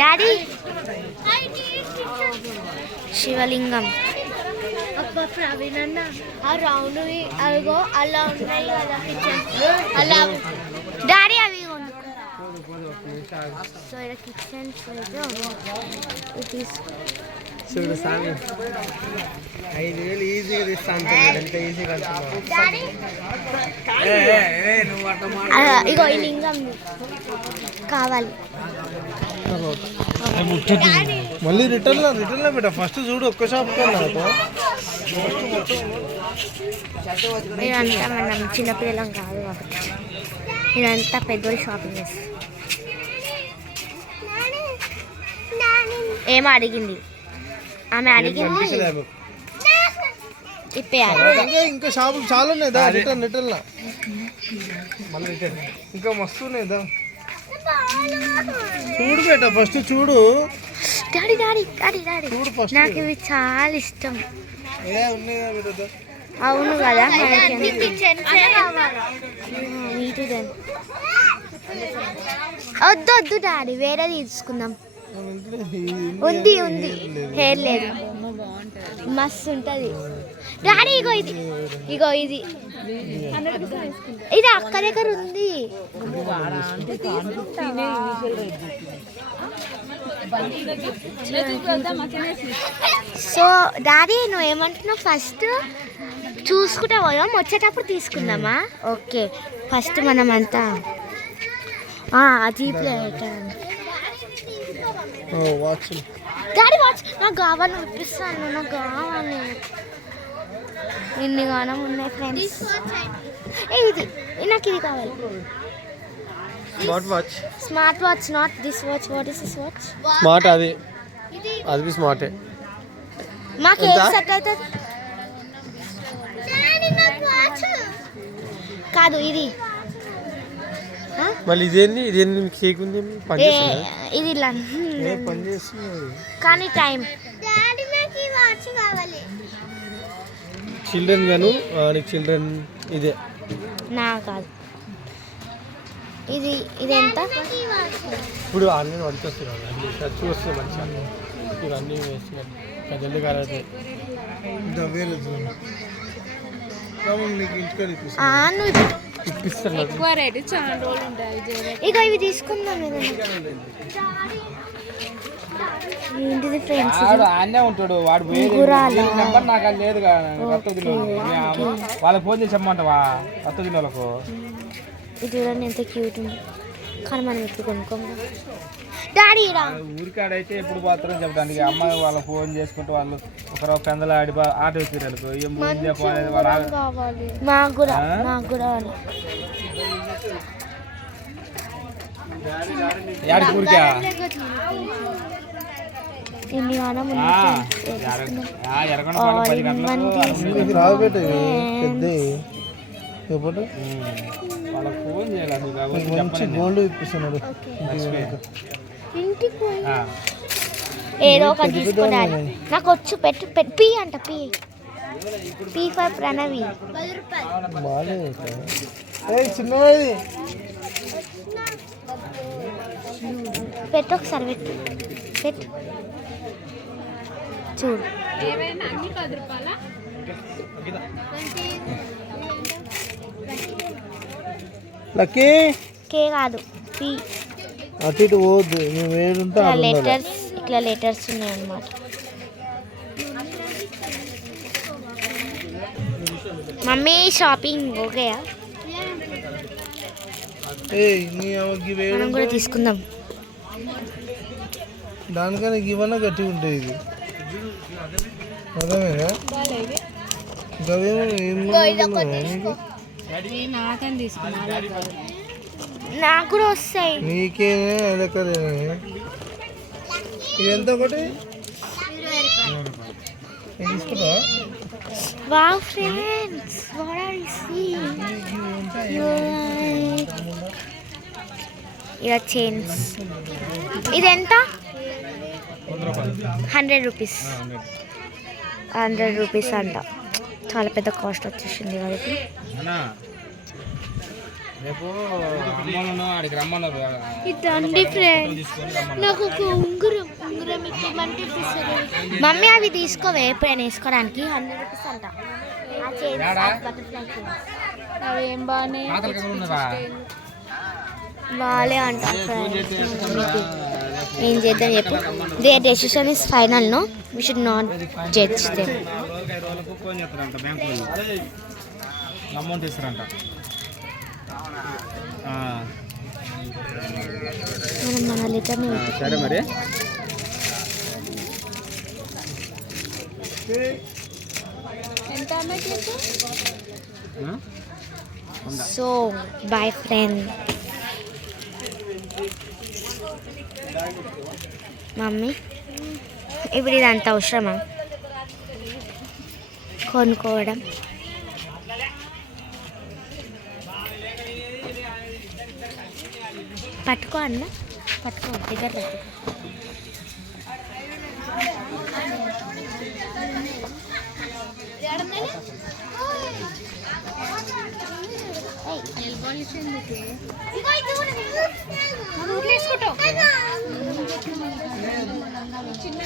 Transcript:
Daddy శివలింగం. అబ్బా ప్రవీణ్ అన్న ఆ రౌండ్ అవిగో అలా ఉన్నాయి కదా కిచెన్ అలా డాడీ అవి సో ఇలా కిచెన్ చూడు సామి 5,000 ఈజీగా తీస్తాను. ఎంత ఈజీగా ఇగో ఈ లింగం కావాలి. మళ్ళీ రిటర్న్ పెట్ట ఫస్ట్ చూడు ఒక్క షాప్ ఇదంతా మనం చిన్నపిల్లలం కాదు కాబట్టి ఇదంతా పెద్దోళ్ళు షాపింగ్ చేస్తాం. ఏమో అడిగింది ఆమె అడిగింది ఇప్పేయాలి. ఇంకా షాపులు చాలా ఉన్నాయి. రిటర్న్ మళ్ళీ ఇంకా మస్తు ఉన్నాయి. చూడు బేట ఫస్ట్ చూడు. డాడీ డాడీ డాడీ డాడీ నాకు ఇవి చాలా ఇష్టం. అవును కదా వద్దు వద్దు డాడీ వేరే తీసుకుందాం. ఉంది హెయిర్ లేదు మస్తు ఉంటుంది డాడీ. ఇగో ఇది అక్క దగ్గర ఉంది. సో డాడీ నువ్వు ఏమంటున్నావు? ఫస్ట్ చూసుకుంటా పోదాం, వచ్చేటప్పుడు తీసుకుందామా? ఓకే ఫస్ట్ మనం అంతా జీప్లో డాడీ వాచ్ నాకు కావాలి, ఇప్పిస్తాను. నాకు కావాలి. ఇన్ని గానం ఉన్నాయి ఫ్రెండ్స్. ఇది నాకు ఇది కావాలి. Smart watch not this watch. What is this watch? Smart అది స్మార్ట్. మాకు ఏం సెట్ అవుతుంది? కాదు ఇది మళ్ళీ ఇదేంది కేక్ ఉంది ఇది కానీ టైం చిల్డ్రన్ గాను చిల్డ్రన్ ఇదే నా కాదు. ఇది ఎంత? ఇప్పుడు ఆన్లైన్ వంట వస్తున్నాను అన్ని ఖర్చు వస్తుంది మంచిగా. ఇవన్నీ వేస్తున్నాను జల్దీ కాలేదు. ఇక ఇవి తీసుకుందాం. ఏంటిది ఫ్రెండ్స్? ఆన్నే ఉంటాడు వాడు. నెంబర్ నాకు అది లేదు వాళ్ళకి ఫోన్ చేసి చెప్పమంటావా కొత్త దినోళ్ళకు? ఇది చూడండి ఎంత క్యూట్ ఉంది. కానీ మనం ఇప్పుడు కొనుక్కోము డాడీ. ఊరికాడైతే ఎప్పుడు పోతారని చెప్పడానికి అమ్మాయి వాళ్ళ ఫోన్ చేసుకుంటూ వాళ్ళు ఒకరు పెందలు ఆడి ఆట వచ్చారు అనుకో. మాకు కూడా ఊరికా ఎన్ని గానం వాళ్ళకి ఫోన్ చేయాలి. గోల్డ్ ఇప్పిస్తున్నాడు. ఏదో ఒకటి తీసుకోవాలి. నాకు వచ్చు. పెట్టు పీ అంట P5 ప్రణవి. పెట్టు ఒకసారి పెట్టు చూడు. లక్కీ కే కాదు పి. అటు ఇటు పోవద్దు. లెటర్స్ ఇట్లా లెటర్స్ ఉన్నాయి అన్నమాట. మమ్మీ షాపింగ్ ఓకేయా? మనం కూడా తీసుకుందాం. దానికన్నా ఇవన్నా గట్టిగా ఉంటాయి. ఇది అర్థమేనా? నాకు కూడా వస్తాయి. నీకేనే ఇది ఎంత ఒకటి తీసుకుంటా? Wow friends, what are you seeing? Your chains. ఇది ఎంత? 100 రూపీస్. 100 రూపీస్ అంట. చాలా పెద్ద కాస్ట్ వచ్చేసింది కాబట్టి రేపు అమ్మను ఆడికి రమ్మన్నారు. ఇదండి ఫ్రెండ్, తీసుకొని రమ్మన్నారు. నాకు ఒక ఉంగరం ఇవ్వమంటే ఇప్పిస్తారు. మమ్మీ అవి తీసుకోవే ఎప్పుడైనా వేసుకోవడానికి 100 రూపీస్ అంట. ఆ చైన్స్, ఏడా? ఆ బటర్ఫ్లై చైన్స్ అవి ఏం బాగానే పాతలు కదా ఉన్నవా? వాళ్ళే అంట. ఏం చేద్దాం చెప్పు. They decision is final. No, we should not judge them. రోజుకి 5 రోజులకు ఫోన్ చేస్తారంట బ్యాంకులో, అమౌంట్ ఇస్తారంట. మనం మన లిటర్ని సరే మరి. ఎంత అమ్మాయి చెప్పు. So boy friend. మమ్మీ ఇప్పుడు ఇదంత అవసరమా కొనుక్కోవడం? పట్టుకో అన్న, పట్టుకో దగ్గర రా. చిన్న